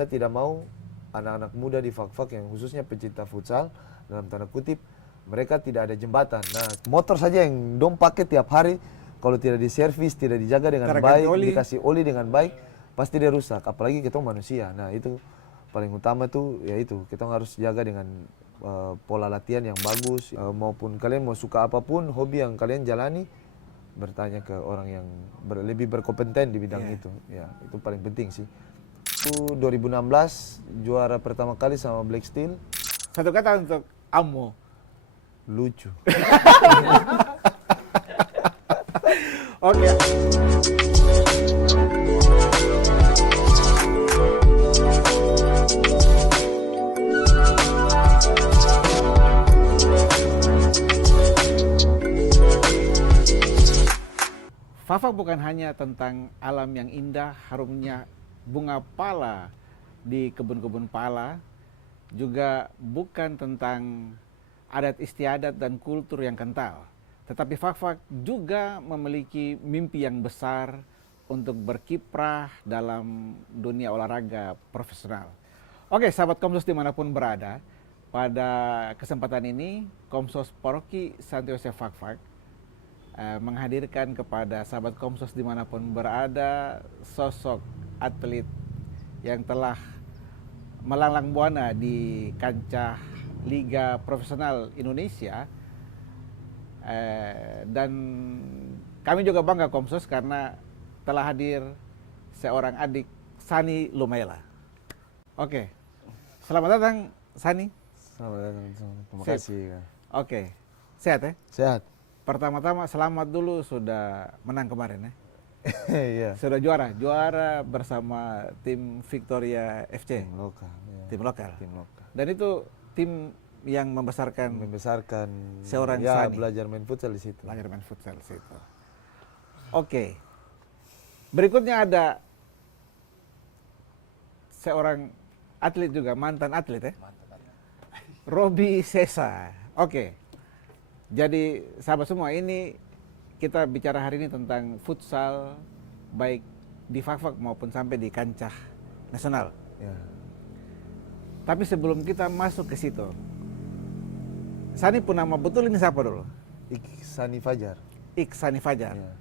saya tidak mau anak-anak muda di Fak-Fak yang khususnya pecinta futsal, dalam tanda kutip, mereka tidak ada jembatan. Nah, motor saja yang dong pakai tiap hari, kalau tidak diservis, tidak dijaga dengan baik, dikasih oli dengan baik, pasti dia rusak. Apalagi kita manusia. Nah, itu paling utama tuh, ya itu, kita harus jaga dengan pola latihan yang bagus, maupun kalian mau suka apapun, hobi yang kalian jalani, bertanya ke orang yang lebih berkompeten di bidang itu. Ya, itu paling penting sih. 2016 juara pertama kali sama Black Steel. Satu kata untuk Amo. Lucu. Oke. Fak-Fak bukan hanya tentang alam yang indah, harumnya bunga pala di kebun-kebun pala, juga bukan tentang adat istiadat dan kultur yang kental. Tetapi Fak-Fak juga memiliki mimpi yang besar untuk berkiprah dalam dunia olahraga profesional. Oke, sahabat Komsos dimanapun berada, pada kesempatan ini Komsos Paroki Santo Yosef Fak-Fak menghadirkan kepada sahabat Komsos dimanapun berada sosok atlet yang telah melanglang buana di kancah Liga Profesional Indonesia, dan kami juga bangga Komsos karena telah hadir seorang adik, Sani Lumaila. Oke, selamat datang Sani. Selamat datang, terima kasih. Oke, sehat ya? Sehat. Pertama-tama selamat dulu sudah menang kemarin ya. Iya. Sudah juara bersama tim Victoria FC. Tim lokal. Ya. Tim lokal. Tim lokal. Dan itu tim yang membesarkan seorang ya, Sani. belajar main futsal di situ. Belajar main futsal di situ. Oke. Berikutnya ada seorang atlet juga, mantan atlet ya. Robi Sesa. Oke. Jadi sahabat semua, ini kita bicara hari ini tentang futsal baik di Fak-Fak maupun sampai di kancah nasional. Ya. Tapi sebelum kita masuk ke situ, Sani pun nama betul ini siapa dulu? Iksani Fajar. Iksani Fajar. Ya.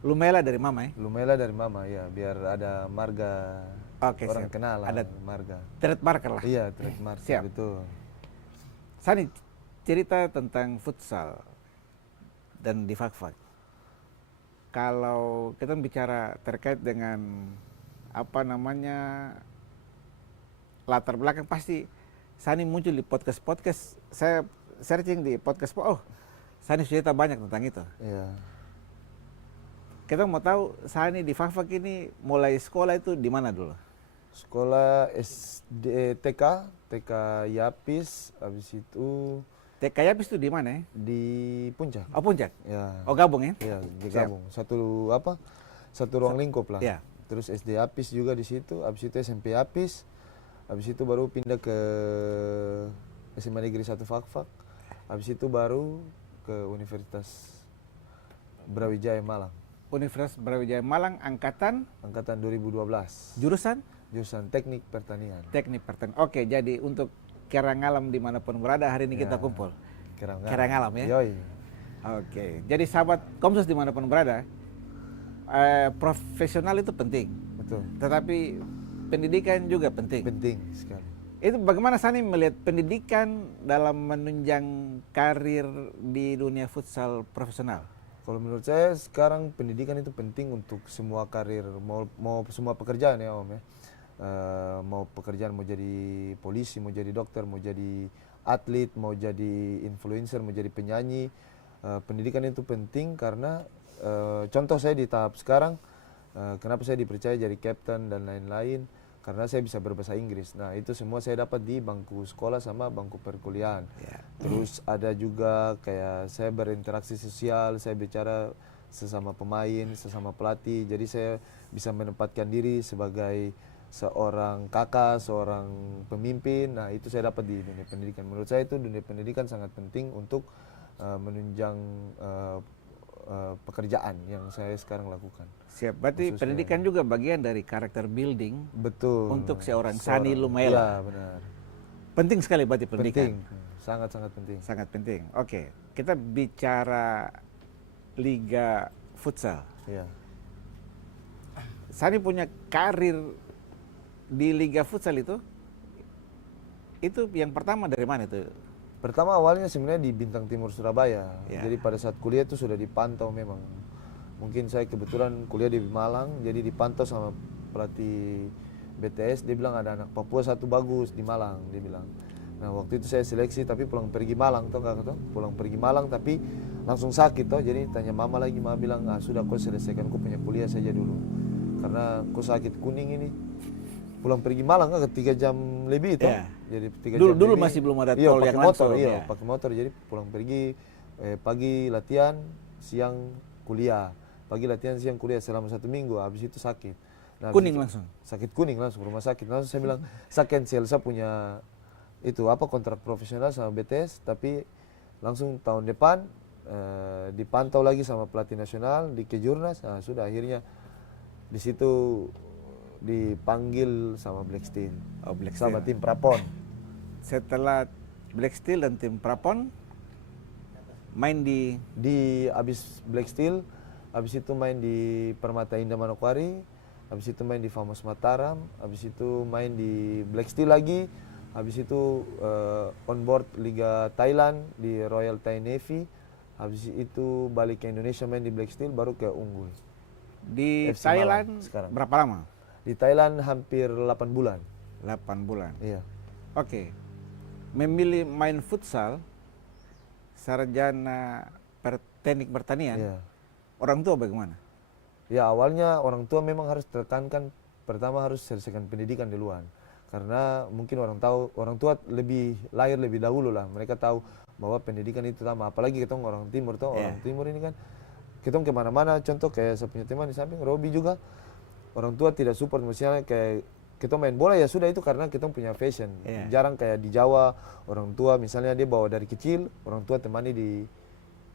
Lumaila dari mama ya? Lumaila dari mama ya, biar ada marga. Oke, orang siap. kenal Ada marga. trademark lah. Iya, trademark. Siap. Betul. Sani, cerita tentang futsal dan di Fak-Fak. Kalau kita bicara terkait dengan apa namanya latar belakang, pasti Sani muncul di podcast. Saya searching di podcast, oh Sani cerita banyak tentang itu. Iya. Kita mau tahu Sani di Fak-Fak ini mulai sekolah itu di mana dulu? Sekolah SD, TK Yapis, habis itu TK Yapis itu di mana ya? di Puncak. Oh Puncak? Ya. Oh gabung ya? Iya, digabung. Satu ruang lingkup lah. Ya. Terus SD Apis juga di situ, habis itu SMP Apis, habis itu baru pindah ke SMA Negeri 1 Fak-Fak, habis itu baru ke Universitas Brawijaya Malang. Universitas Brawijaya Malang angkatan 2012. jurusan Teknik Pertanian. Teknik Pertanian. Oke, jadi untuk Kerangalam dimanapun berada hari ini kita kumpul. Kerangalam ya. Yoi. Oke, jadi sahabat Komsos dimanapun berada, profesional itu penting. Betul. Tetapi pendidikan juga penting. Penting sekali. Itu bagaimana Sani melihat pendidikan dalam menunjang karir di dunia futsal profesional? Kalau menurut saya sekarang pendidikan itu penting untuk semua karir, mau semua pekerjaan ya Om ya. Mau pekerjaan, mau jadi polisi, mau jadi dokter, mau jadi atlet, mau jadi influencer, mau jadi penyanyi. Pendidikan itu penting karena contoh saya di tahap sekarang, kenapa saya dipercaya jadi kapten dan lain-lain, karena saya bisa berbahasa Inggris. Nah itu semua saya dapat di bangku sekolah sama bangku perkuliahan. Terus ada juga kayak saya berinteraksi sosial, saya bicara sesama pemain, sesama pelatih, jadi saya bisa menempatkan diri sebagai seorang kakak, seorang pemimpin. Nah itu saya dapat di dunia pendidikan. Menurut saya itu dunia pendidikan sangat penting untuk menunjang pekerjaan yang saya sekarang lakukan. Siap, berarti Khususnya. pendidikan juga bagian dari karakter building Betul. untuk seorang Sani Lumaela. Iya, benar. Penting sekali berarti pendidikan. Penting, sangat-sangat penting. Sangat penting. Oke, kita bicara Liga Futsal. Iya. Sani punya karir di Liga Futsal itu yang pertama dari mana itu? Pertama awalnya sebenarnya di Bintang Timur Surabaya. Ya. Jadi pada saat kuliah itu sudah dipantau memang. Mungkin saya kebetulan kuliah di Malang, jadi dipantau sama pelatih BTS. Dia bilang ada anak Papua satu bagus di Malang, dia bilang. Nah waktu itu saya seleksi tapi pulang pergi Malang toh nggak toh? Pulang pergi Malang tapi langsung sakit toh. Jadi tanya mama lagi, mama bilang sudah kau selesaikan kau punya kuliah saja dulu. Karena kau sakit kuning ini. Pulang pergi Malang kan 3 jam lebih toh. Ya. Jadi 3 Dulu, jam dulu lebih. masih belum ada Iya, tol pakai yang motor, langsung. iya, Ya. pakai motor. Jadi pulang pergi pagi latihan, siang kuliah. Pagi latihan, siang kuliah selama 1 minggu. Habis itu sakit. Nah, Kuning habis itu, langsung. Sakit kuning langsung rumah sakit. Langsung saya bilang, saya cancel, saya punya itu apa kontrak profesional sama BTS, tapi langsung tahun depan dipantau lagi sama pelatih nasional di Kejurnas. Nah, sudah akhirnya di situ dipanggil sama Black Steel, Oh, Black sama Steel. tim Prapon. Setelah Black Steel dan tim Prapon main di Abis Black Steel, abis itu main di Permata Indah Manokwari, abis itu main di Famos Mataram, abis itu main di Black Steel lagi, habis itu on board Liga Thailand di Royal Thai Navy, habis itu balik ke Indonesia main di Black Steel, baru ke Unggul. di FC Malang Thailand sekarang. berapa lama? Di Thailand hampir 8 bulan. 8 bulan. Iya. Oke. Memilih main futsal sarjana teknik pertanian. Iya. Orang tua bagaimana? Ya awalnya orang tua memang harus tekankan pertama harus selesaikan pendidikan duluan. Karena mungkin orang tua lahir lebih dahulu lah. Mereka tahu bahwa pendidikan itu utama. Apalagi kita orang timur tuh, orang timur ini kan kita kemana-mana. Contoh kayak saya punya teman di samping, Robi juga. Orang tua tidak support, misalnya kayak kita main bola ya sudah itu karena kita punya fashion. Jarang kayak di Jawa orang tua misalnya dia bawa dari kecil, orang tua temani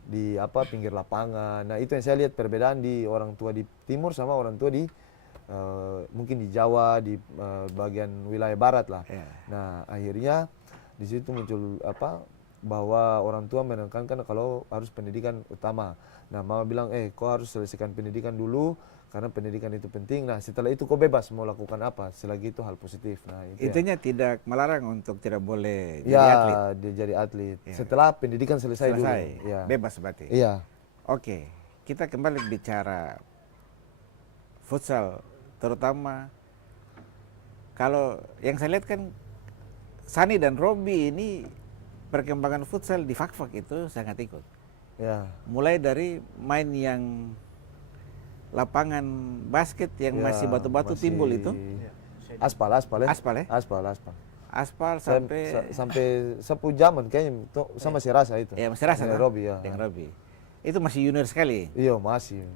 di apa pinggir lapangan. Nah itu yang saya lihat perbedaan di orang tua di timur sama orang tua di mungkin di Jawa di bagian wilayah barat lah. Nah akhirnya di situ muncul bahwa orang tua menekankan kalau harus pendidikan utama. Nah mama bilang kau harus selesaikan pendidikan dulu karena pendidikan itu penting. Nah setelah itu kau bebas mau lakukan apa selagi itu hal positif. Nah itu intinya tidak melarang untuk tidak boleh ya, jadi atlet. Dia jadi atlet. Setelah pendidikan selesai dulu. Ya. Bebas berarti. Iya. Oke, kita kembali bicara futsal, terutama kalau yang saya lihat kan Sani dan Robi ini perkembangan futsal di Fakfak itu sangat ikut. Ya. Mulai dari main yang lapangan basket yang masih batu-batu timbul itu. Aspal ya? Aspal ya? Aspal sampai 10 zaman kayaknya saya masih rasa itu. Ya masih rasa dengan kan? Robi ya. Dengan Robi. Itu masih junior sekali. Iya masih.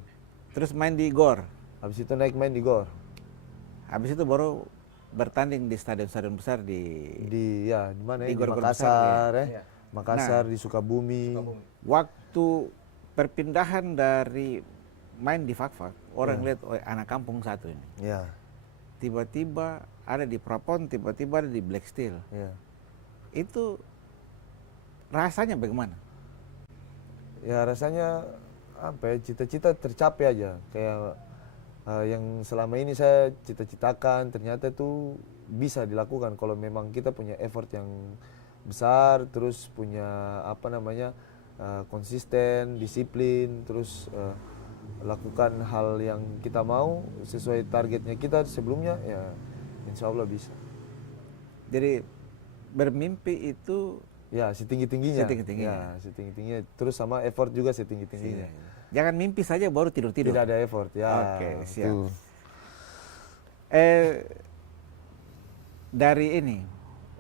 Terus main di GOR. Habis itu naik main di GOR. Habis itu baru bertanding di stadion-stadion besar di mana di ya? Di GOR-GOR Makassar besar, ya. Makassar di Sukabumi. Waktu perpindahan dari main di Fakfak, orang lihat anak kampung satu ini. Ya. Tiba-tiba ada di Prapon, tiba-tiba ada di Black Steel. Ya. Itu rasanya bagaimana? Ya rasanya cita-cita tercapai aja. Kayak yang selama ini saya cita-citakan ternyata itu bisa dilakukan kalau memang kita punya effort yang besar, terus punya konsisten, disiplin, terus lakukan hal yang kita mau sesuai targetnya kita sebelumnya, ya insya Allah bisa. Jadi bermimpi itu ya setinggi-tingginya. Setinggi-tingginya. Ya, setinggi-tingginya. Terus sama effort juga setinggi-tingginya. Jangan mimpi saja baru tidur-tidur. Tidak ada effort ya. Oke, siap. Dari ini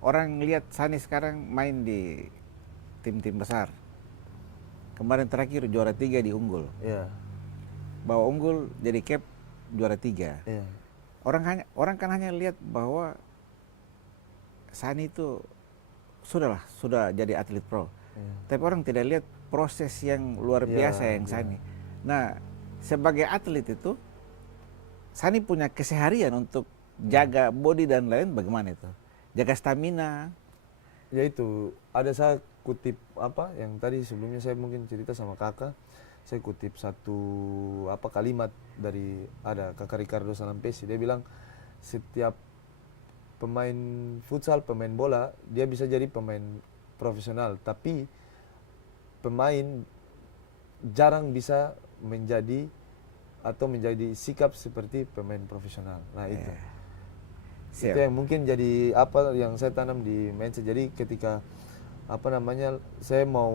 orang lihat Sani sekarang main di tim-tim besar. Kemarin terakhir juara 3 di Unggul. Iya. Bawa Unggul jadi cap juara 3. Iya. Orang kan hanya lihat bahwa Sani itu sudah jadi atlet pro. Iya. Tapi orang tidak lihat proses yang luar biasa yang Sani. Nah, sebagai atlet itu, Sani punya keseharian untuk jaga body dan lain bagaimana itu? Jaga stamina. Ya itu, ada saya kutip apa yang tadi sebelumnya saya mungkin cerita sama kakak. Saya kutip satu apa kalimat dari ada kakak Ricardo Salampesi. Dia bilang setiap pemain futsal, pemain bola, dia bisa jadi pemain profesional, tapi pemain jarang bisa menjadi atau menjadi sikap seperti pemain profesional. Nah itu. Siap. Itu yang mungkin jadi apa yang saya tanam di mindset. Jadi ketika apa namanya saya mau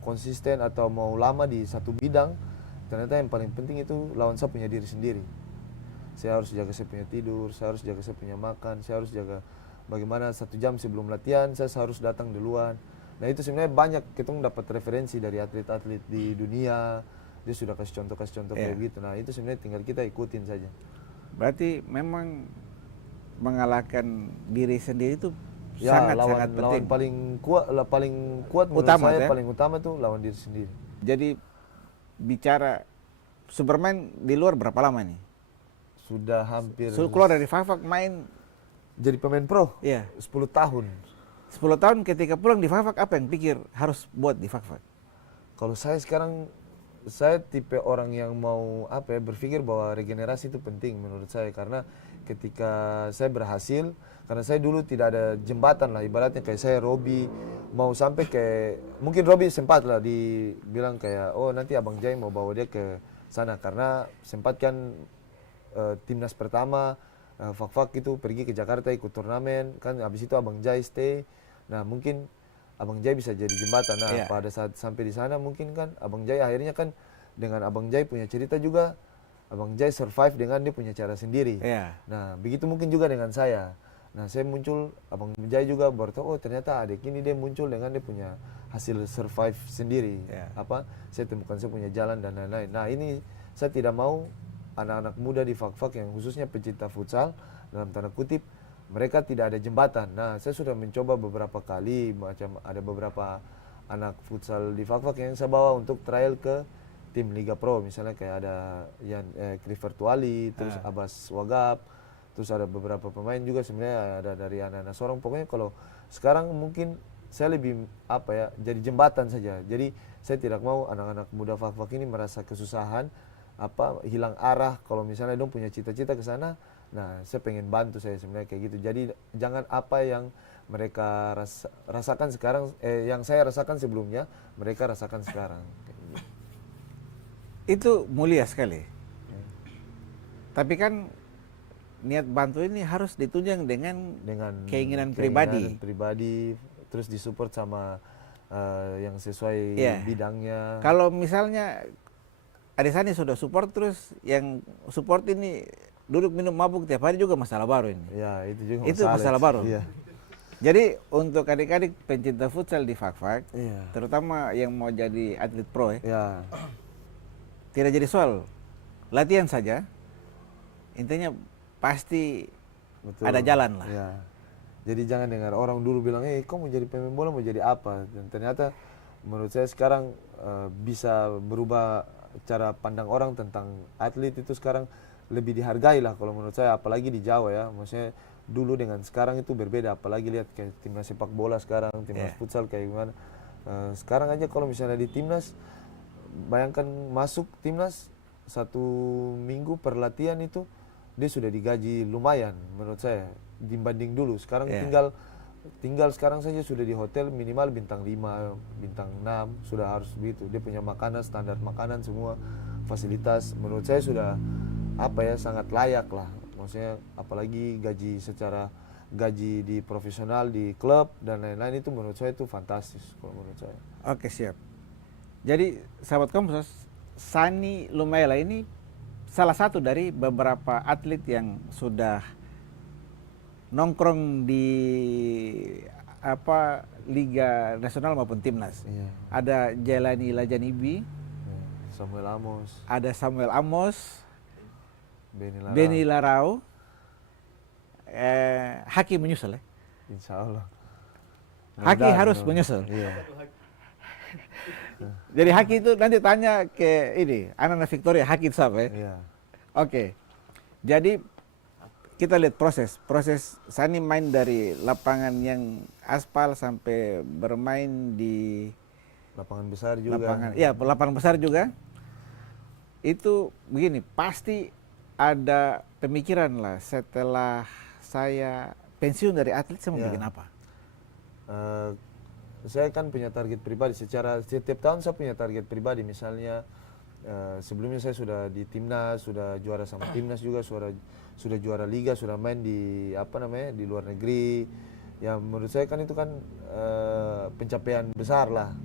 konsisten atau mau lama di satu bidang, ternyata yang paling penting itu lawan saya punya diri sendiri. Saya harus jaga saya punya tidur, saya harus jaga saya punya makan, saya harus jaga bagaimana 1 jam sebelum latihan saya harus datang duluan. Nah itu sebenarnya banyak kita dapat referensi dari atlet-atlet di dunia, dia sudah kasih contoh kayak gitu. Nah itu sebenarnya tinggal kita ikutin saja. Berarti memang mengalahkan diri sendiri itu Ya, sangat penting. paling kuat menurut Utama saya, ya? paling utama tuh lawan diri sendiri. Jadi bicara Superman di luar berapa lama nih? Sudah hampir Keluar dari Fafak main, jadi pemain pro ya 10 tahun. 10 tahun ketika pulang di Fafak apa yang pikir harus buat di Fafak? Kalau saya sekarang, saya tipe orang yang mau apa ya, berpikir bahwa regenerasi itu penting menurut saya. Karena ketika saya berhasil, karena saya dulu tidak ada jembatan lah, ibaratnya kayak saya Robi mau sampai ke, mungkin Robi sempat lah dibilang kayak, oh nanti Abang Jai mau bawa dia ke sana. Karena sempat kan timnas pertama, Fak-Fak itu pergi ke Jakarta ikut turnamen, kan habis itu Abang Jai stay. Nah mungkin Abang Jai bisa jadi jembatan. Nah pada saat sampai di sana mungkin kan Abang Jai akhirnya kan dengan Abang Jai punya cerita juga, Abang Jai survive dengan dia punya cara sendiri. Nah begitu mungkin juga dengan saya. Nah saya muncul, Abang Jai juga baru tahu, oh ternyata adik ini dia muncul dengan dia punya hasil survive sendiri. Apa, saya temukan saya punya jalan dan lain-lain. Nah ini saya tidak mau anak-anak muda di Fak-Fak yang khususnya pecinta futsal, dalam tanda kutip, mereka tidak ada jembatan. Nah, saya sudah mencoba beberapa kali, macam ada beberapa anak futsal di Fak-Fak yang saya bawa untuk trial ke tim Liga Pro. Misalnya kayak ada Clifford Tuali, terus Abbas Wagap, terus ada beberapa pemain juga sebenarnya ada dari anak-anak Sorong. Pokoknya kalau sekarang mungkin saya lebih apa ya, jadi jembatan saja. Jadi saya tidak mau anak-anak muda Fak-Fak ini merasa kesusahan, apa hilang arah kalau misalnya dong punya cita-cita ke sana. Nah, saya pengen bantu saya sebenarnya kayak gitu. Jadi jangan apa yang mereka rasakan sekarang, yang saya rasakan sebelumnya, mereka rasakan sekarang. Itu mulia sekali. Tapi kan niat bantu ini harus ditunjang dengan keinginan pribadi, terus disupport sama yang sesuai bidangnya. Kalau misalnya Adesani sudah support, terus yang support ini duduk minum mabuk tiap hari juga masalah baru ini. Ya, itu juga masalah baru. Iya. Jadi untuk adik-adik pencinta futsal di Fak-Fak, terutama yang mau jadi atlet pro tidak jadi soal latihan saja, intinya pasti ada jalan lah. Ya. Jadi jangan dengar orang dulu bilang, kau mau jadi pemain bola mau jadi apa? Dan ternyata menurut saya sekarang bisa berubah cara pandang orang tentang atlet itu sekarang lebih dihargai lah kalau menurut saya, apalagi di Jawa ya. Maksudnya dulu dengan sekarang itu berbeda, apalagi lihat kayak timnas sepak bola sekarang, timnas futsal kayak gimana. Sekarang aja kalau misalnya di timnas, bayangkan masuk timnas 1 minggu per latihan itu dia sudah digaji lumayan menurut saya dibanding dulu. Sekarang tinggal sekarang saja sudah di hotel minimal bintang 5, bintang 6, sudah harus begitu. Dia punya makanan, standar makanan semua, fasilitas menurut saya sudah apa ya, sangat layak lah. Maksudnya apalagi gaji di profesional, di klub dan lain-lain, itu menurut saya itu fantastis kalau menurut saya. Oke, siap. Jadi sahabat Kompas, Sani Lumaila ini salah satu dari beberapa atlet yang sudah nongkrong di Liga Nasional maupun Timnas. Ada Jailani Lajanibi, Samuel Amos, ada Samuel Amos, Beni Larau, Haki menyusul ya. Insya Allah. Haki harus menyusul. Jadi Haki itu nanti tanya ke ini, anak-anak Victoria, Haki itu siapa ya? Iya. Oke. Jadi kita lihat proses Sani main dari lapangan yang aspal sampai bermain di Lapangan besar juga. lapangan besar juga. Itu begini, pasti ada pemikiran lah setelah saya pensiun dari atlet saya mau Ya. bikin apa? Saya kan punya target pribadi. Setiap tahun saya punya target pribadi. Misalnya sebelumnya saya sudah di timnas, sudah juara sama timnas juga, sudah juara liga, sudah main di di luar negeri. Ya menurut saya kan itu kan pencapaian besar lah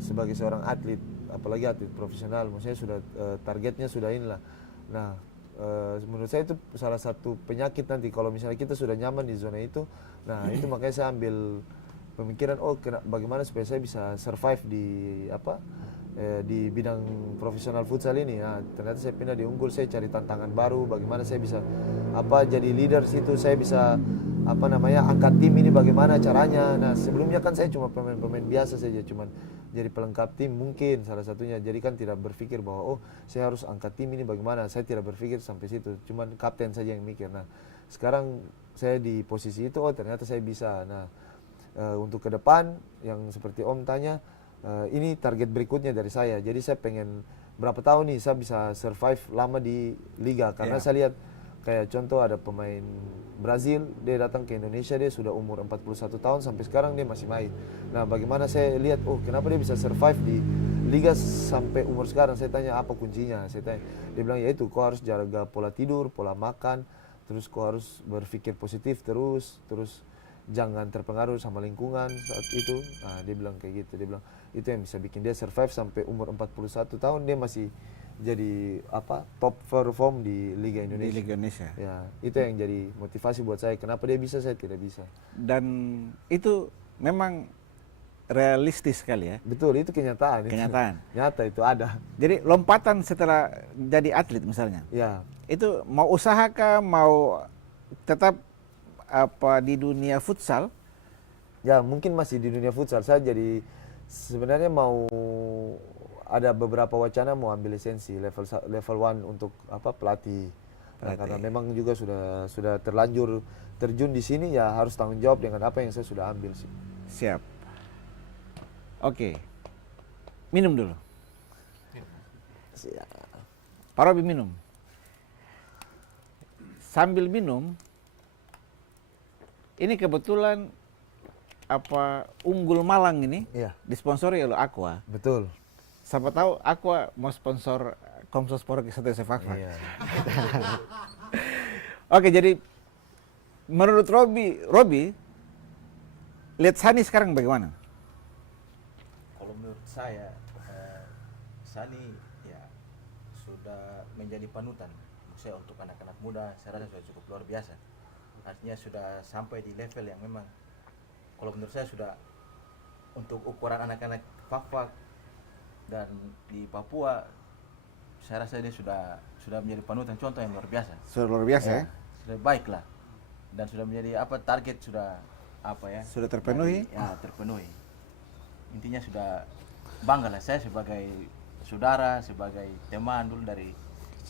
sebagai seorang atlet, apalagi atlet profesional. Maksudnya sudah targetnya sudah inilah. Nah menurut saya itu salah satu penyakit nanti kalau misalnya kita sudah nyaman di zona itu. Nah itu makanya saya ambil pemikiran bagaimana supaya saya bisa survive di bidang profesional futsal ini. Nah, ternyata saya pindah di Unggul, saya cari tantangan baru, bagaimana saya bisa jadi leader situ, saya bisa angkat tim ini bagaimana caranya. Nah sebelumnya kan saya cuma pemain-pemain biasa saja, cuma jadi pelengkap tim mungkin salah satunya. Jadi kan tidak berpikir bahwa saya harus angkat tim ini bagaimana, saya tidak berpikir sampai situ, cuma kapten saja yang mikir. Nah sekarang saya di posisi itu, ternyata saya bisa. Nah untuk ke depan yang seperti Om tanya, ini target berikutnya dari saya. Jadi saya pengen berapa tahun nih saya bisa survive lama di liga, karena saya lihat kayak contoh ada pemain Brazil, dia datang ke Indonesia, dia sudah umur 41 tahun sampai sekarang dia masih main. Nah bagaimana saya lihat, kenapa dia bisa survive di liga sampai umur sekarang. Saya tanya apa kuncinya, saya tanya, dia bilang ya itu kau harus jaga pola tidur, pola makan, terus kau harus berpikir positif terus jangan terpengaruh sama lingkungan saat itu. Nah dia bilang kayak gitu, dia bilang itu yang bisa bikin dia survive sampai umur 41 tahun dia masih jadi top perform di Liga Indonesia. Di Liga Indonesia. Ya, itu yang jadi motivasi buat saya. Kenapa dia bisa, saya tidak bisa. Dan itu memang realistis sekali ya. Betul, itu kenyataan. Kenyataan. Nyata itu ada. Jadi lompatan setelah jadi atlet misalnya. Ya. Itu mau usaha kah, mau tetap di dunia futsal? Ya, mungkin masih di dunia futsal. Saya jadi sebenarnya mau ada beberapa wacana mau ambil lisensi level 1 untuk pelatih. Nah, karena memang juga sudah terlanjur terjun di sini, ya harus tanggung jawab dengan apa yang saya sudah ambil sih. Siap. Oke. Minum dulu. Siap. Pak Robi minum. Sambil minum, ini kebetulan Unggul Malang ini disponsori oleh Aqua. Betul. Siapa tahu Aqua mau sponsor Komsospor Satu Sepak. Iya. Oke, jadi menurut Robi lihat Sani sekarang bagaimana? Kalau menurut saya Sani ya sudah menjadi panutan. Maksudnya untuk anak-anak muda saya rasa sudah cukup luar biasa. Artinya sudah sampai di level yang memang kalau menurut saya sudah untuk ukuran anak-anak Fak dan di Papua, saya rasa dia sudah menjadi panutan, contoh yang luar biasa. Sudah luar biasa ya? Sudah baik lah. Dan sudah menjadi target sudah sudah terpenuhi? Terpenuhi. Intinya sudah bangga lah saya sebagai saudara, sebagai teman dulu dari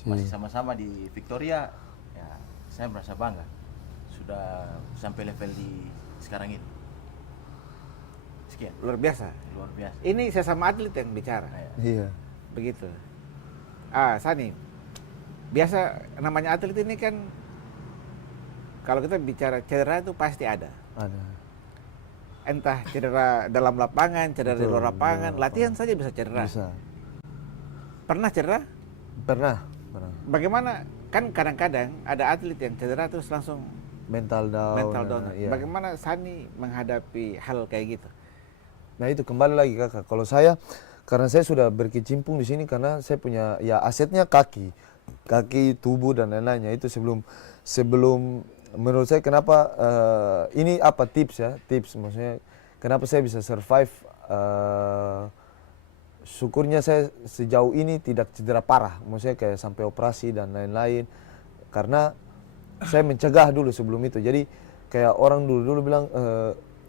masih sama-sama di Victoria, ya saya merasa bangga sudah sampai level di sekarang ini. Sekian. Luar biasa. Luar biasa. Ini saya sama atlet yang bicara. Iya. Begitu. Sani, biasa namanya atlet ini kan kalau kita bicara cedera itu pasti ada. Ada. Entah cedera dalam lapangan, cedera di luar lapangan, latihan saja bisa cedera. Bisa. Pernah cedera? Pernah. Bagaimana, kan kadang-kadang ada atlet yang cedera terus langsung mental down. Iya. Bagaimana Sani menghadapi hal kayak gitu? Nah itu kembali lagi kakak, kalau saya karena saya sudah berkecimpung di sini karena saya punya ya asetnya kaki, tubuh dan lain-lainnya. Itu sebelum menurut saya kenapa ini tips maksudnya kenapa saya bisa survive. Syukurnya saya sejauh ini tidak cedera parah, maksudnya kayak sampai operasi dan lain-lain, karena saya mencegah dulu sebelum itu. Jadi kayak orang dulu bilang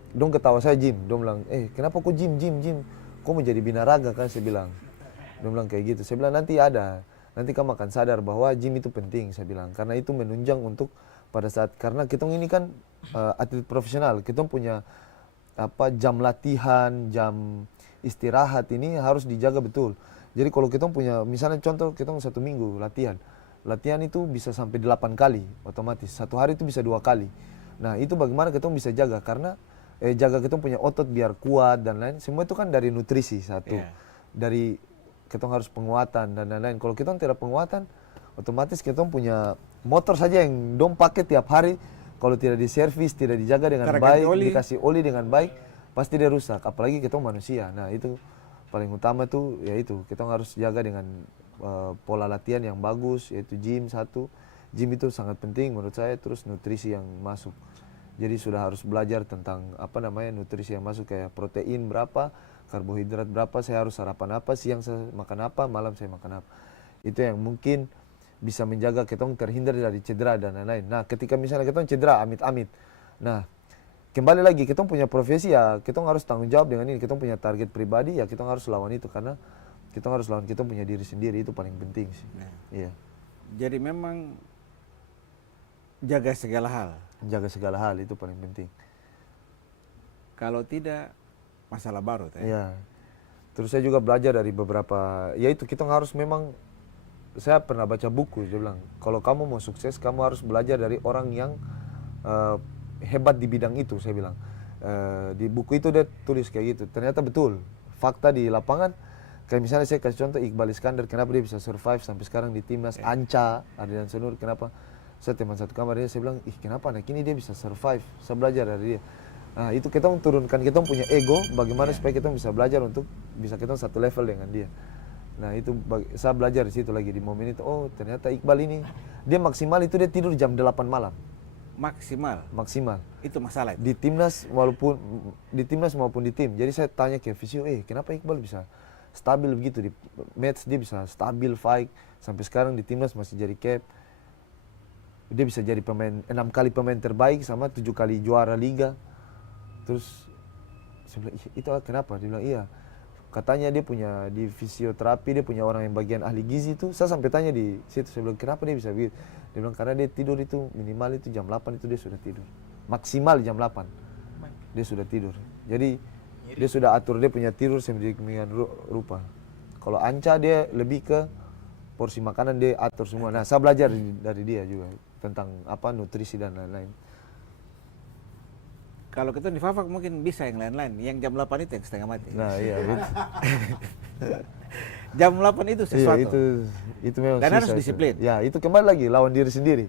dong ketawa saya gym, dong bilang kenapa kok gym, kok mau jadi binaraga kan, saya bilang. Dia bilang kayak gitu. Saya bilang nanti ada, nanti kamu akan sadar bahwa gym itu penting, saya bilang. Karena itu menunjang untuk pada saat, karena kita ini kan atlet profesional, kita punya jam latihan, jam istirahat ini harus dijaga betul. Jadi kalau kita punya, misalnya contoh kita 1 minggu latihan itu bisa sampai 8 kali otomatis. 1 hari itu bisa 2 kali. Nah itu bagaimana kita bisa jaga, karena jaga kita punya otot biar kuat dan lain. Semua itu kan dari nutrisi satu, dari kita harus penguatan dan lain-lain. Kalau kita tidak penguatan, otomatis kita punya motor saja yang dong pakai tiap hari, kalau tidak diservis, tidak dijaga dengan baik, dikasih oli dengan baik, pasti dia rusak. Apalagi kita manusia. Nah itu paling utama tuh, ya itu kita harus jaga dengan pola latihan yang bagus, yaitu gym satu. Gym itu sangat penting menurut saya, terus nutrisi yang masuk. Jadi sudah harus belajar tentang nutrisi yang masuk, kayak protein berapa, karbohidrat berapa, saya harus sarapan apa, siang saya makan apa, malam saya makan apa. Itu yang mungkin bisa menjaga kita terhindar dari cedera dan lain-lain. Nah ketika misalnya kita cedera amit-amit, nah kembali lagi kita punya profesi, ya kita harus tanggung jawab dengan ini. Kita punya target pribadi, ya kita harus lawan itu, karena kita harus lawan kita punya diri sendiri, itu paling penting sih. Iya. Jadi memang jaga segala hal. Jaga segala hal itu paling penting. Kalau tidak, masalah baru. Iya. Terus saya juga belajar dari beberapa, ya itu kita harus memang, saya pernah baca buku, dia bilang kalau kamu mau sukses kamu harus belajar dari orang yang hebat di bidang itu, saya bilang. Di buku itu dia tulis kayak gitu. Ternyata betul, fakta di lapangan. Kayak misalnya saya kasih contoh Iqbal Iskandar, kenapa dia bisa survive sampai sekarang di timnas. Anca, Ardian Senur, kenapa? Saya teman satu kamar dia, saya bilang, kenapa anak ini dia bisa survive? Saya belajar dari dia. Nah itu kita turunkan, kita punya ego, bagaimana supaya kita bisa belajar untuk bisa kita satu level dengan dia. Nah itu saya belajar di situ lagi, di momen itu. Oh ternyata Iqbal ini, dia maksimal itu dia tidur jam 8 malam. Maksimal. Itu masalah itu. Di timnas maupun di tim. Jadi saya tanya ke fisio, kenapa Iqbal bisa stabil begitu di match, dia bisa stabil fight sampai sekarang di timnas masih jadi cap. Dia bisa jadi pemain 6 kali pemain terbaik sama 7 kali juara liga. Terus saya bilang, itu kenapa? Dia bilang iya. Katanya dia punya di fisioterapi, dia punya orang yang bagian ahli gizi itu. Saya sampai tanya di situ, saya bilang kenapa dia bisa begitu? Dia bilang karena dia tidur itu minimal itu jam 8 itu dia sudah tidur. Maksimal jam 8 dia sudah tidur. Jadi dia sudah atur, dia punya tidur sedemikian rupa. Kalau Anca dia lebih ke porsi makanan dia atur semua. Nah saya belajar dari dia juga tentang nutrisi dan lain-lain. Kalau kita di Fafak mungkin bisa yang lain-lain, yang jam 8 itu yang setengah mati. Nah iya betul. Jam 8 itu sesuatu. Iya, itu memang dan harus susah disiplin. itu. Ya itu kembali lagi lawan diri sendiri.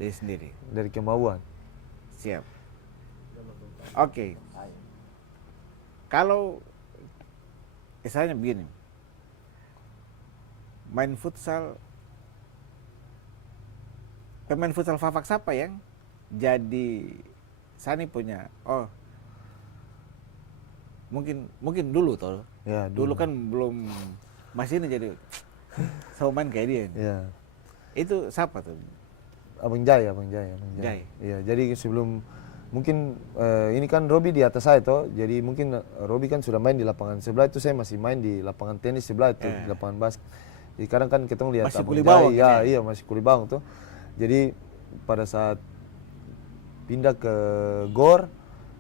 Dari kemauan. Siap. Oke. Kalau misalnya begini, pemain futsal Fafak siapa yang jadi Sani punya? Mungkin dulu toh. Ya, dulu kan belum masih ini jadi sama main kayak dia. Ya. Itu siapa tuh? Abang Jai. Iya, jadi sebelum mungkin ini kan Robi di atas saya toh. Jadi mungkin Robi kan sudah main di lapangan sebelah, itu saya masih main di lapangan tenis sebelah itu, di lapangan basket. Jadi kadang kan kita lihat masih Abang Kulibawang. Jai, iya masih Kulibawang tuh. Jadi pada saat pindah ke GOR,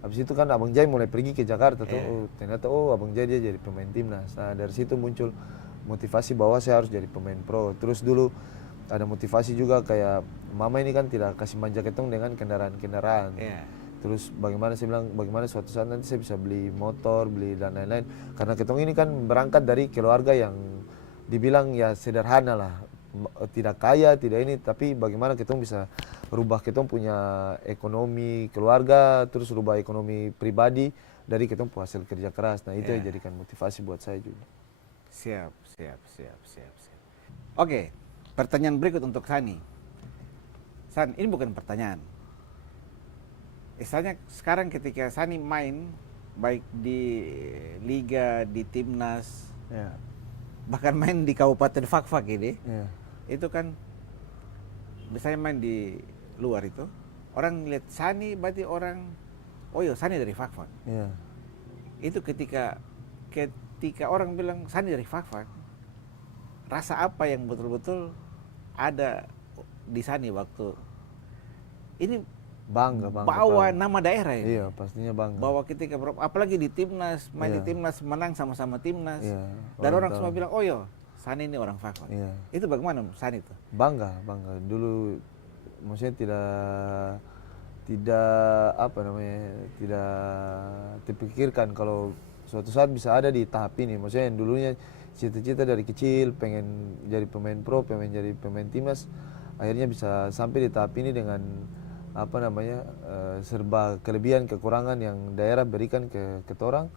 habis itu kan Abang Jai mulai pergi ke Jakarta tuh. Ternyata Abang Jai dia jadi pemain timnas. Nah dari situ muncul motivasi bahwa saya harus jadi pemain pro. Terus dulu ada motivasi juga kayak mama ini kan tidak kasih manja ketong dengan kendaraan-kendaraan. Terus bagaimana saya bilang, bagaimana suatu saat nanti saya bisa beli motor, beli dan lain-lain. Karena ketong ini kan berangkat dari keluarga yang dibilang ya sederhana lah, tidak kaya, tidak ini, tapi bagaimana ketong bisa rubah ketong punya ekonomi keluarga, terus rubah ekonomi pribadi dari ketong hasil kerja keras. Nah itu yang jadikan motivasi buat saya juga. Siap. Oke, pertanyaan berikut untuk Sani. San, ini bukan pertanyaan. Misalnya sekarang ketika Sani main baik di liga, di timnas, bahkan main di Kabupaten Fak-Fak ini, itu kan misalnya main di luar itu, orang lihat Sani berarti orang, Sani dari Fak-Fak. Itu ketika ketika orang bilang Sani dari Fakfak, rasa apa yang betul-betul ada di Sani waktu ini Bangga, bawa bangga. nama daerah ini. Iya, pastinya bangga. Bahwa ketika apalagi di timnas, main di Iya. timnas, menang sama-sama timnas. Iya, Dan orang tahu. semua bilang, "Oh yo, Sani ini orang Fakfak." Iya. Itu bagaimana Sani itu? Bangga. Dulu maksudnya tidak apa namanya, tidak terpikirkan kalau suatu saat bisa ada di tahap ini. Maksudnya yang dulunya cita-cita dari kecil pengen jadi pemain pro, pengen jadi pemain timnas, akhirnya bisa sampai di tahap ini dengan apa namanya, serba kelebihan kekurangan yang daerah berikan ke ketorang,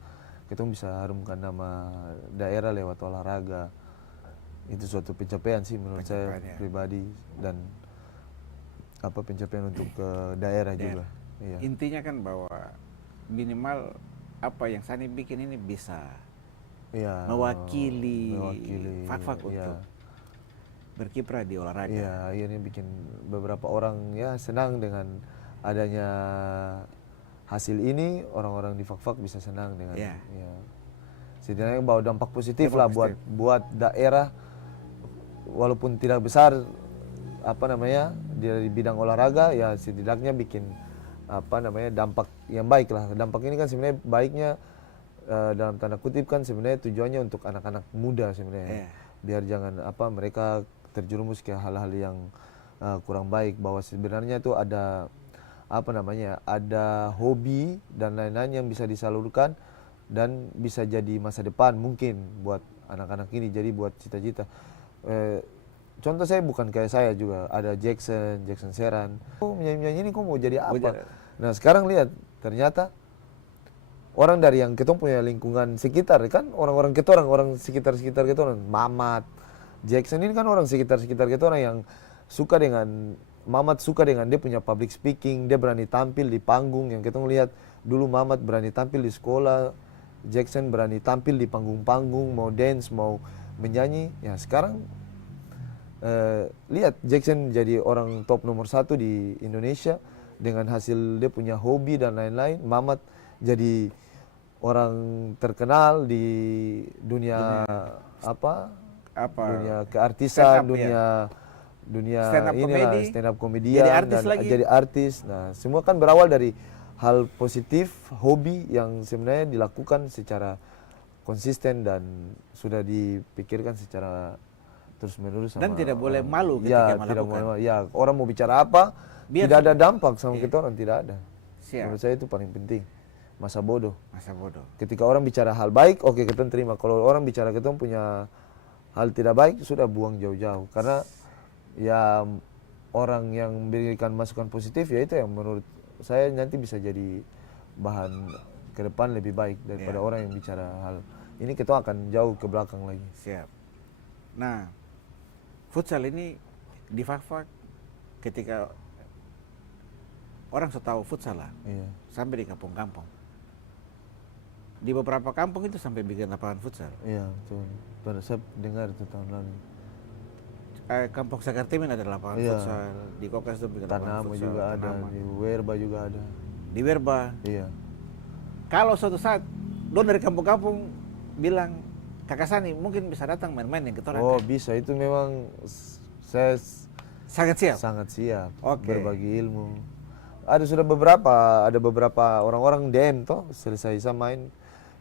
kita bisa harumkan nama daerah lewat olahraga. Itu suatu pencapaian sih menurut saya Pencapaian, ya. pribadi, dan apa pencapaian untuk ke daerah juga. Iya. Intinya kan bahwa minimal apa yang Sani bikin ini bisa Iya. mewakili Fakfak iya. untuk berkiprah di olahraga. Iya, akhirnya bikin beberapa orang ya senang dengan adanya hasil ini, orang-orang di Fakfak bisa senang dengan Iya. ya. Setidaknya bawa dampak positif Dampak lah positif. buat daerah, walaupun tidak besar apa namanya di bidang olahraga, ya setidaknya bikin apa namanya dampak yang baik lah. Dampak ini kan sebenarnya baiknya dalam tanda kutip kan sebenarnya tujuannya untuk anak-anak muda sebenarnya. Iya. Biar jangan apa mereka terjerumus ke hal-hal yang kurang baik, bahwa sebenarnya itu ada apa namanya, ada hobi dan lain-lain yang bisa disalurkan dan bisa jadi masa depan mungkin buat anak-anak ini, jadi buat cita-cita. Contoh saya bukan kayak saya juga, ada Jackson Seran. Oh, menyanyi ini kok mau jadi apa? Nah sekarang lihat, ternyata orang dari yang kita punya lingkungan sekitar kan, orang-orang kita orang sekitar kita orang, Mamat, Jackson ini kan orang sekitar kita orang yang suka dengan Mamat, suka dengan dia punya public speaking, dia berani tampil di panggung. Yang kita lihat dulu Mamat berani tampil di sekolah, Jackson berani tampil di panggung-panggung, mau dance, mau menyanyi. Ya sekarang lihat Jackson jadi orang top nomor 1 di Indonesia dengan hasil dia punya hobi dan lain-lain. Mamat jadi orang terkenal di dunia apa? Dunia keartisan, dunia stand up inilah comedy, stand up komedian, jadi artis dan lagi. jadi artis. Nah, semua kan berawal dari hal positif, hobi yang sebenarnya dilakukan secara konsisten dan sudah dipikirkan secara terus-menerus. Dan tidak boleh malu ya, ketika tidak melakukan. boleh, ya, orang mau bicara apa, Biar tidak ada sudah. dampak sama Iya. kita orang, tidak ada. Siap. Menurut saya itu paling penting. Masa bodoh. Masa bodoh. Ketika orang bicara hal baik, oke kita terima. Kalau orang bicara kita punya hal tidak baik, sudah buang jauh-jauh. Karena ya orang yang memberikan masukan positif, ya itu yang menurut saya nanti bisa jadi bahan ke depan lebih baik daripada Iya. orang yang bicara hal ini, kita akan jauh ke belakang lagi. Siap. Nah, futsal ini di Fakfak ketika orang sudah tahu futsal lah, Iya. sampai di kampung-kampung. Di beberapa kampung itu sampai bikin lapangan futsal. Iya, betul. Saya dengar itu tahun lalu. Kampung Sakartimin ada lapangan Iya. futsal, di Kokas itu bikin lapangan Tanamo futsal. juga ada, Tanama. di Werba juga ada. Di Werba. Iya. Kalau suatu saat don dari kampung-kampung bilang, Kakak Sani mungkin bisa datang main-main yang ketorang. Oh, bisa, itu memang saya Sangat siap. sangat siap Oke. berbagi ilmu. Ada beberapa orang-orang DM toh, selesai saya main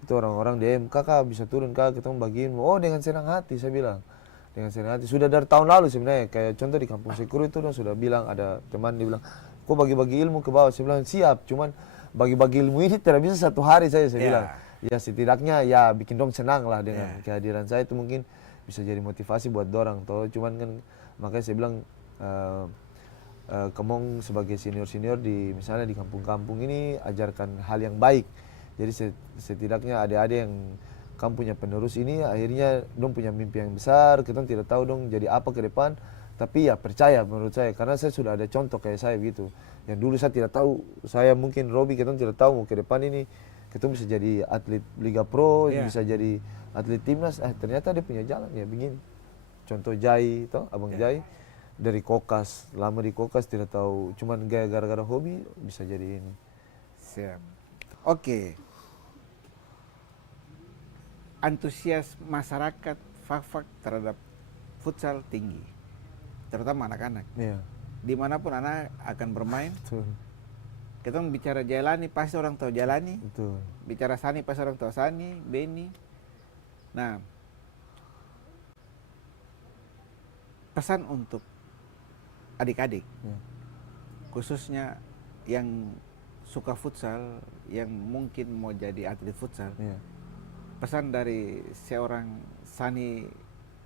itu orang-orang DM, kakak bisa turun kak, kita mau bagi ilmu. Oh, dengan senang hati saya bilang, dengan senang hati. Sudah dari tahun lalu sebenarnya, kayak contoh di Kampung Sekuru itu dong sudah bilang, ada teman dia bilang, kok bagi-bagi ilmu ke bawah. Saya bilang siap, cuman bagi-bagi ilmu ini tidak bisa satu hari saya bilang. Ya setidaknya ya bikin dong senang lah dengan kehadiran saya, itu mungkin bisa jadi motivasi buat dorang toh. Cuman kan makanya saya bilang kamu sebagai senior-senior di misalnya di kampung-kampung ini ajarkan hal yang baik. Jadi setidaknya adik-adik yang kamu punya penerus ini akhirnya dong punya mimpi yang besar, kita tidak tahu dong jadi apa ke depan, tapi ya percaya menurut saya, karena saya sudah ada contoh kayak saya gitu. Yang dulu saya tidak tahu, saya mungkin Robi kita tidak tahu mau ke depan ini kita bisa jadi atlet Liga Pro, bisa jadi atlet timnas, ternyata dia punya jalan ya begini. Contoh Jai, toh Abang Jai dari Kokas, lama di Kokas tidak tahu, cuman gara-gara hobi bisa jadi ini. Siap. Oke. antusias masyarakat Fak-Fak terhadap futsal tinggi, terutama anak-anak. Iya, Dimanapun anak akan bermain, betul, kita bicara Jailani pasti orang tahu Jailani, betul. bicara Sani pasti orang tahu Sani, Beni. Nah, pesan untuk adik-adik, Ya. khususnya yang suka futsal, yang mungkin mau jadi atlet futsal, Iya. pesan dari seorang Sani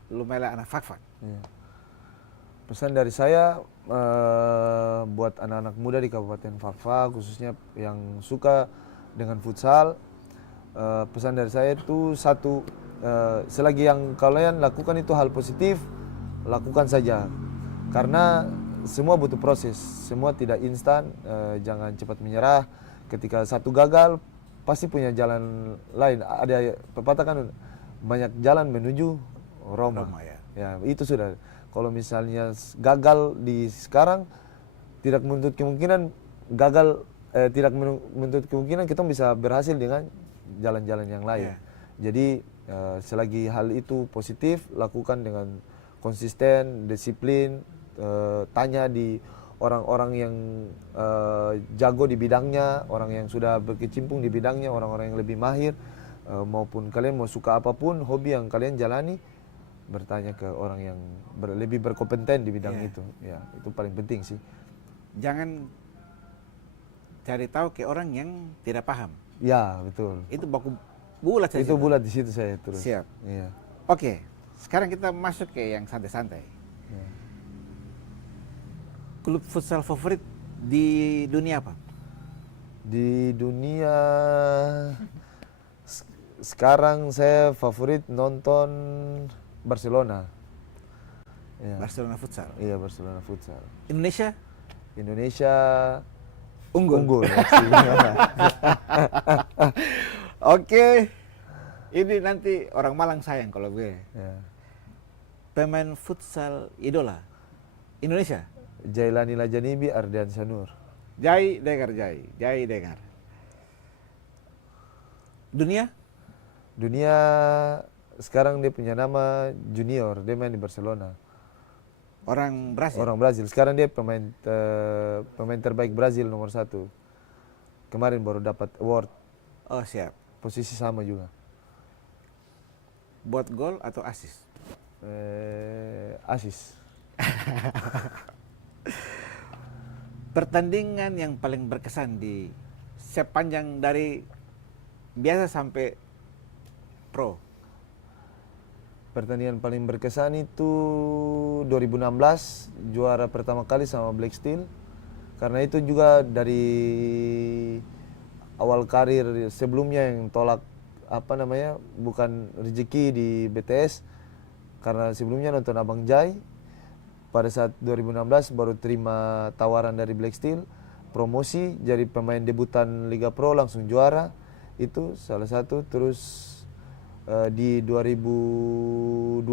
Lumela anak Fak-Fak. Iya. Pesan dari saya buat anak-anak muda di Kabupaten Fak-Fak, khususnya yang suka dengan futsal, pesan dari saya itu satu, selagi yang kalian lakukan itu hal positif, lakukan saja. Karena semua butuh proses, semua tidak instan, jangan cepat menyerah. Ketika satu gagal, pasti punya jalan lain. Ada pepatah kan, banyak jalan menuju Roma. Roma, ya. Ya, itu sudah. Kalau misalnya gagal di sekarang, tidak menuntut kemungkinan gagal, tidak menuntut kemungkinan kita bisa berhasil dengan jalan-jalan yang lain. Ya. Jadi selagi hal itu positif, lakukan dengan konsisten, disiplin, tanya di orang-orang yang jago di bidangnya, orang yang sudah berkecimpung di bidangnya, orang-orang yang lebih mahir, maupun kalian mau suka apapun, hobi yang kalian jalani, bertanya ke orang yang lebih berkompeten di bidang Iya. itu. Ya, itu paling penting sih. Jangan cari tahu ke orang yang tidak paham. Ya, betul. Itu baku bulat saja. Itu bulat di situ saya terus. Siap. Iya. Oke, sekarang kita masuk ke yang santai-santai. Ya. Klub futsal favorit di dunia apa? Di dunia sekarang saya favorit nonton Barcelona. Ya. Barcelona futsal. Iya, Barcelona futsal. Indonesia Indonesia unggul. unggul. Pasti. Oke. Ini nanti orang Malang sayang kalau gue. Ya. Pemain futsal idola Indonesia. Jailani Lajanibi, Ardian Sanur. Jai dengar. Dunia Dunia sekarang dia punya nama Junior, dia main di Barcelona. orang Brasil. Orang Brazil. Sekarang dia pemain terbaik Brazil nomor 1. Kemarin baru dapat award. Oh, siap. Posisi sama juga. Buat gol atau assist? Asis. Pertandingan yang paling berkesan di sepanjang dari biasa sampai pro. Pertandingan paling berkesan itu 2016, juara pertama kali sama Black Steel. Karena itu juga dari awal karir sebelumnya yang tolak bukan rezeki di BTS. Karena sebelumnya nonton Abang Jai. Pada saat 2016 baru terima tawaran dari Black Steel, promosi jadi pemain debutan Liga Pro, langsung juara. Itu salah satu. Terus di 2020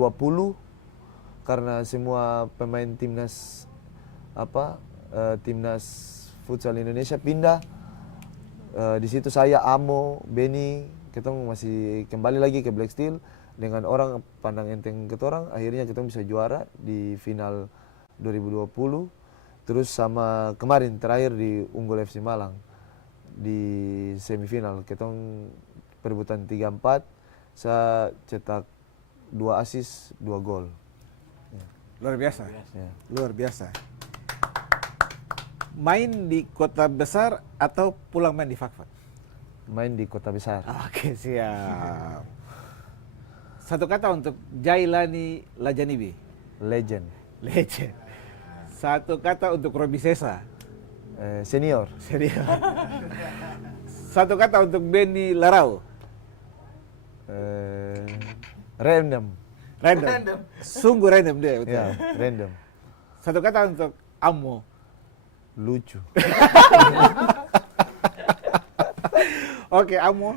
karena semua pemain timnas timnas futsal Indonesia pindah, di situ saya, Amo, Beni, kita masih kembali lagi ke Black Steel dengan orang pandang enteng ketorang. Akhirnya kita bisa juara di final 2020. Terus sama kemarin terakhir di Unggul FC Malang di semifinal kita perebutan 3-4. Saya cetak 2 assist, 2 gol. Luar biasa. Ya. Luar biasa. Main di kota besar atau pulang main di Fak-Fak? Main di kota besar. Oke, siap. Satu kata untuk Jailani Lajanibi. Legend. Legend. Satu kata untuk Robi Sesa. Senior. Serius. Satu kata untuk Beni Larau. Random. Random. Sungguh random dia, betul. Ya, random. Satu kata untuk Amo. Lucu. Oke, Amo.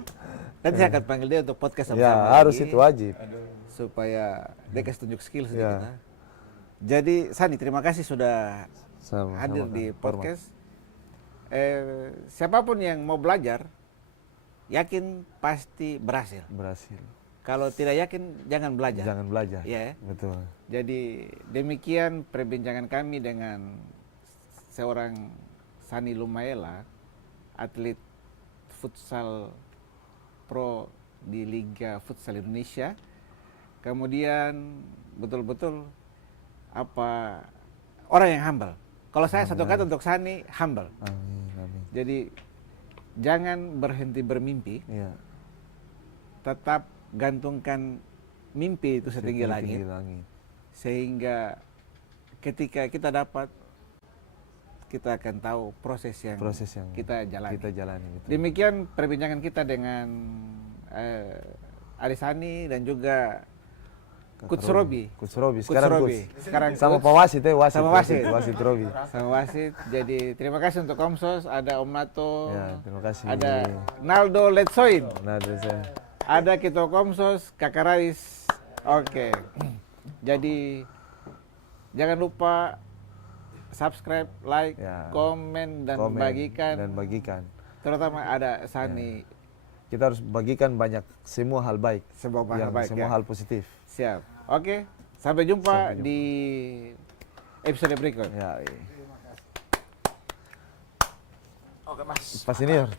Nanti saya akan panggil dia untuk podcast sama-sama. Ya, harus lagi, itu wajib. supaya dia kasih tunjuk skill Ya. sedikit. Nah. Jadi Sani, terima kasih sudah Sama-sama, hadir di Kak. podcast. Siapapun yang mau belajar, yakin pasti berhasil. Berhasil. Kalau tidak yakin jangan belajar. Jangan belajar. Ya. Betul. Jadi demikian perbincangan kami dengan seorang Sani Lumaela, atlet futsal pro di Liga Futsal Indonesia. Kemudian betul-betul orang yang humble. Kalau saya satu kata untuk Sani, humble. Amin, amin. Jadi jangan berhenti bermimpi, Iya. tetap gantungkan mimpi itu setinggi langit, sehingga ketika kita dapat, kita akan tahu proses yang kita jalani. Betul. Demikian perbincangan kita dengan Arisani dan juga Coach Robi. Sekarang sama Pak Wasit, Wasit Robi. Sama Wasit. Jadi terima kasih untuk Komsos, ada Om Nato, Ya, terima kasih. ada Naldo Letsoin, saya. ada Kito Komsos, Kakak Rais. Oke. Jadi jangan lupa subscribe, like, Ya. komen dan bagikan. Terutama ada Sani. Kita harus bagikan banyak semua hal baik, Semua hal positif. Siap. Oke. Sampai jumpa di episode berikut. Ya. Oke, Mas. Pak Senior.